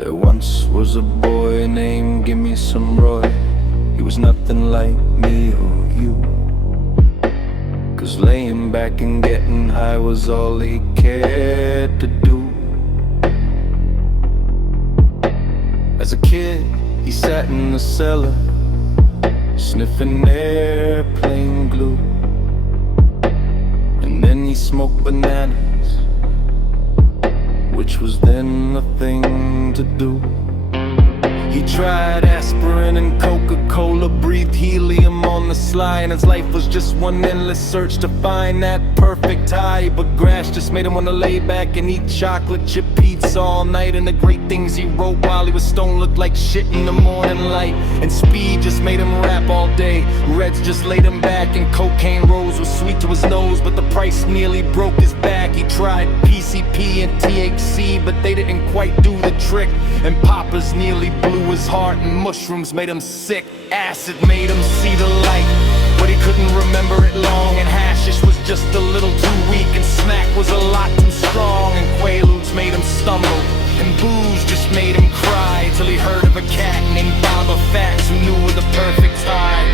There once was a boy named Gimme Some Roy. He was nothing like me or you, 'cause laying back and getting high was all he cared to do. As a kid, he sat in the cellar, sniffing airplane glue. And then he smoked bananas, which was then the thing to do. He tried aspirin and Coca-Cola, breathed helium on the sly, and his life was just one endless search to find that perfect high. But grass just made him wanna lay back and eat chocolate chip pizza all night. And the great things he wrote while he was stoned looked like shit in the morning light. And speed just made him rap all day. Reds just laid him back, and cocaine rose was sweet to his nose, but the price nearly broke his back. He tried PCP and THC, but they didn't quite do the trick. And poppers nearly blew his heart, and mushrooms made him sick. Acid made him see the light, but he couldn't remember it long. And hashish was just a little too weak, and smack was a lot too strong. And quaaludes made him stumble, and booze just made him cry, till he heard of a cat named Baba Fats who knew the perfect time.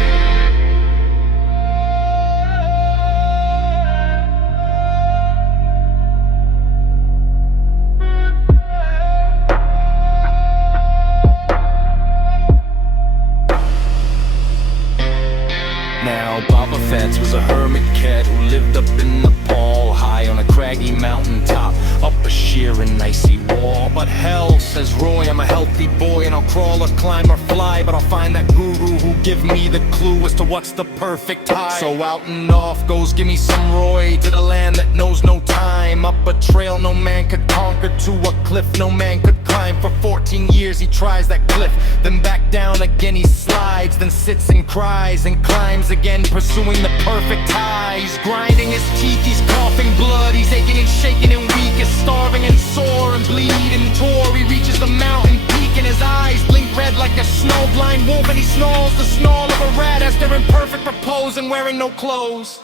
Now, Baba Fats was a hermit cat who lived up in Nepal, high on a craggy mountain top, up a sheer and icy wall. But hell, says Roy, I'm a healthy boy, and I'll crawl or climb or fly, but I'll find that guru who'll give me the clue as to what's the perfect high. So out and off goes Gimme Some Roy, to the land that knows no time, up a trail no man could conquer, to a cliff no man could climb. For 14 years he tries that cliff, then back down again he slides, then sits and cries and climbs again, pursuing the perfect high. He's grinding his teeth, he's coughing blood, he's aching and shaking and weak, he's starving and sore and bleeding tore. He reaches the mountain peak and his eyes blink red like a snow-blind wolf, and he snarls the snarl of a rat as they're in perfect repose and wearing no clothes.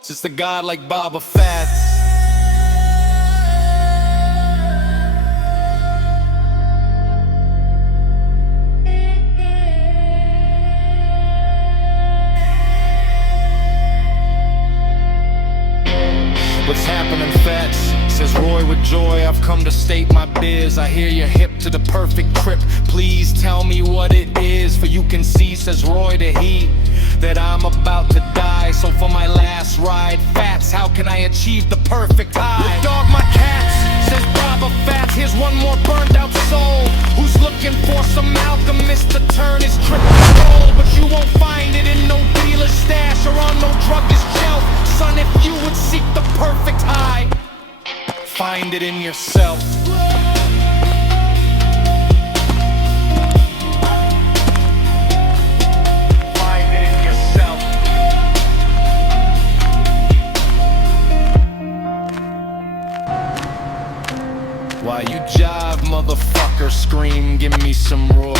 It's just a god like Baba Fats. What's happening, Fats? Says Roy with joy, I've come to state my biz. I hear you're hip to the perfect trip, please tell me what it is. For you can see, says Roy to he, that I'm about to die. So for my last ride, Fats, how can I achieve the perfect high? Dog my cats, says Baba Fats, here's one more burned out soul who's looking for some alchemist to turn his trip to gold. But you won't find it in no dealer's stash or on no druggist shelf. Son, if you would seek the perfect high, find it in yourself. Find it in yourself. While you jive, motherfucker, scream, give me some Roy.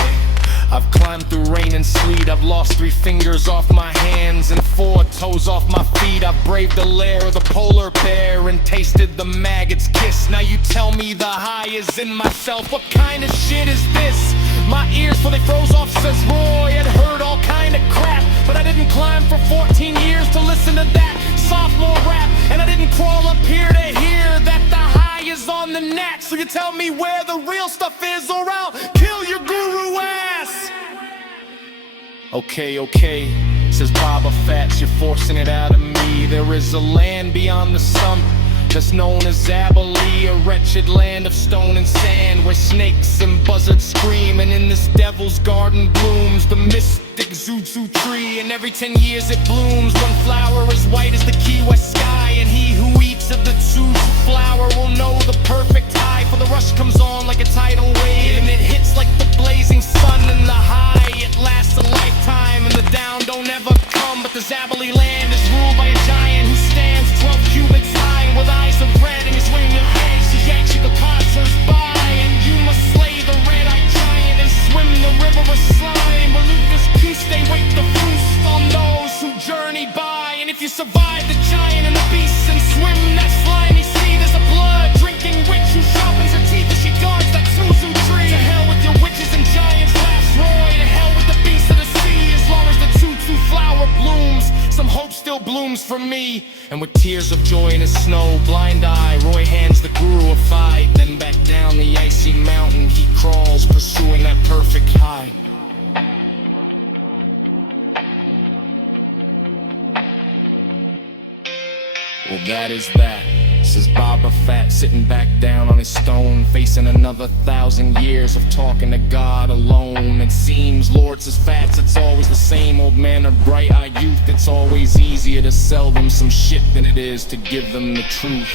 I've climbed through rain and sleet, I've lost 3 fingers off my hands and 4 toes off my feet. I've braved the lair of the polar bear and tasted the maggot's kiss. Now you tell me the high is in myself, what kind of shit is this? My ears, for they froze off, says Roy, had heard all kind of crap, but I didn't climb for 14 years to listen to that sophomore rap. And I didn't crawl up here to hear that the high is on the net. So you tell me where the real stuff is, or I'll kill your guru ass. Okay, says Baba Fats, you're forcing it out of me. There is a land beyond the sun that's known as Abilene, a wretched land of stone and sand, where snakes and buzzards scream, and in this devil's garden blooms the mystic Zuzu tree. And every 10 years it blooms one flower as white as the Key West sky. And he who eats of the Zuzu flower will know the perfect high, for the rush comes on like a tidal wave, and it hits like the blazing sun. And the high, it lasts a lifetime, and the down don't ever come. But the Zabali land is ruled by a giant who stands 12 cubits high, and with eyes of red and his winged legs, he yanks you the passers by. And you must slay the red-eyed giant and swim the river of slime. But Lucas Kuste, wait the fruits on those who journey by. And if you survive the giant and the beasts and swim that slimy sea, there's a blood-drinking witch who sharpens her teeth as she guards that Zuzu tree. from me. And with tears of joy in his snow, blind eye, Roy hands the guru a fight. Then back down the icy mountain he crawls, pursuing that perfect high. Well, that is that, says Boba Fett, sitting back down on his stone, facing another 1,000 years of talking to God alone. It seems, Lord says Fats, it's always the same old man of bright-eyed youth. It's always easier to sell them some shit than it is to give them the truth.